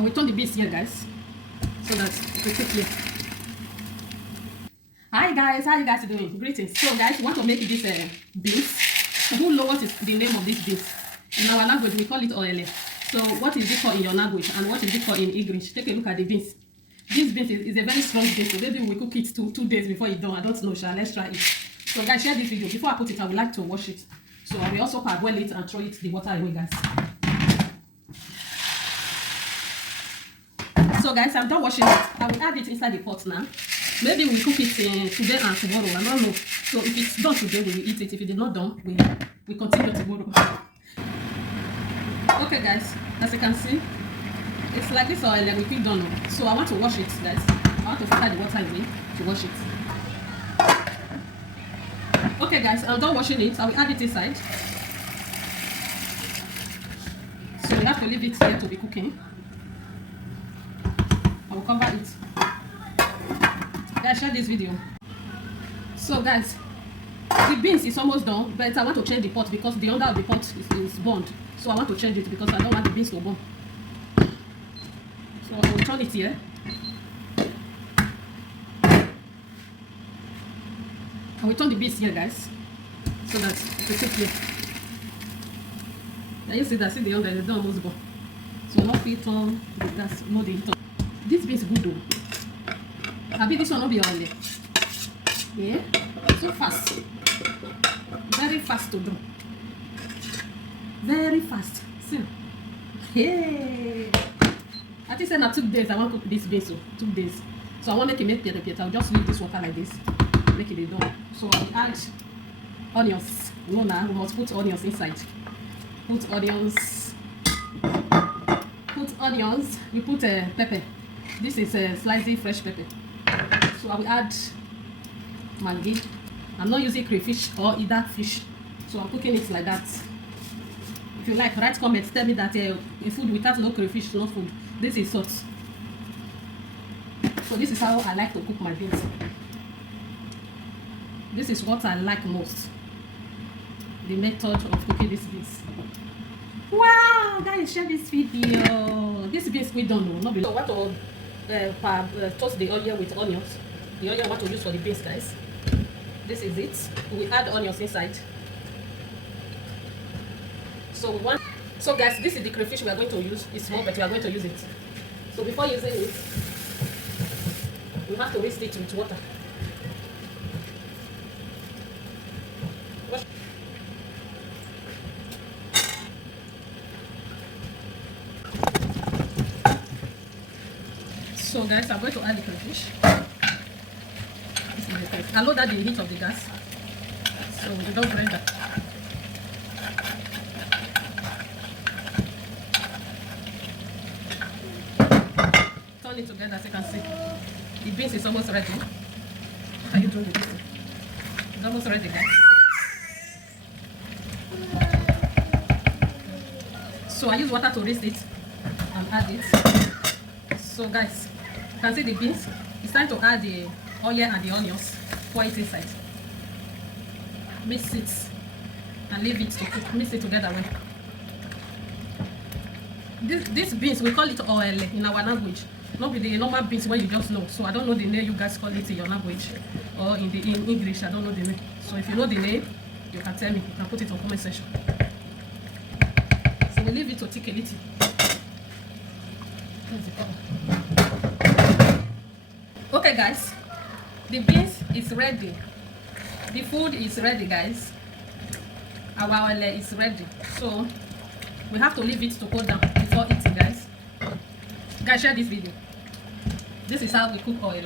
I will turn the beans here, guys, so that it will quickly. Hi guys, how you guys doing? Greetings. So guys, we want to make this beans. Who knows what is the name of this beans? In our language, we call it oele. So what is it called in your language, and what is it called in English? Take a look at the beans. This beans is a very strong beans, so maybe we cook it 2 days before it's done. I don't know, shall let's try it. So guys, share this video. Before I put it, I would like to wash it. So I will also parboil it and throw it the water away, guys. So guys, I'm done washing it. I will add it inside the pot now. Maybe we cook it today and tomorrow. I don't know. So if it's done today, we will eat it. If it is not done, we continue tomorrow. Okay guys, as you can see, it's like this oil we quick done. So I want to wash it, guys. I want to filter the water away to wash it. Okay guys, I'm done washing it. I will add it inside. So we have to leave it here to be cooking. I will cover it. Guys, share this video. So guys, the beans is almost done, but I want to change the pot because the under of the pot is burned. So I want to change it because I don't want the beans to burn. So I will turn it here. I will turn the beans here, guys, so that it will take here. Now you see that, see the under, they don't almost burn. So not fit on the gas, no the heat on. This beans good though. I bet this one will be on there. Yeah, so fast, very fast to do, very fast. See, hey, I think that 2 days I want to cook this beans. So 2 days. So I want to make it. I'll just leave this water like this, make it done. So I'll add onions. No, now we must put onions inside. Put onions. Put onions. We put pepper. This is sliced fresh pepper. So I will add Maggi. I'm not using crayfish or either fish, so I'm cooking it like that. If you like, write comments, tell me that a food without no crayfish is not food. This is salt. So this is how I like to cook my beans. This is what I like most, the method of cooking these beans. Wow, guys, share this video. This beans we don't know, not below. So I want to toast the oil with onions. The oil I want to use for the beans, guys. This is it. We add onions inside. So guys, this is the crayfish we are going to use. It's small, but we are going to use it. So before using it, we have to rinse it with water. So guys, I'm going to add the crayfish. I lower the heat of the gas, so we don't burn that. Turn it together, as you can see. The beans is almost ready. Can you draw the beans? It's almost ready, guys. So I use water to rinse it and add it. So guys, you can see the beans. It's time to add the oil and the onions. Pour it inside. Mix it and leave it to cook. Mix it together well. This beans, we call it oil in our language. Not with the normal beans where you just know. So I don't know the name you guys call it in your language or in English. I don't know the name. So if you know the name, you can tell me. You can put it in the comment section. So we leave it to thick a little. Okay guys, the beans is ready. The food is ready, guys. Our oil is ready. So we have to leave it to cool down before eating, guys. Guys, share this video. This is how we cook oil.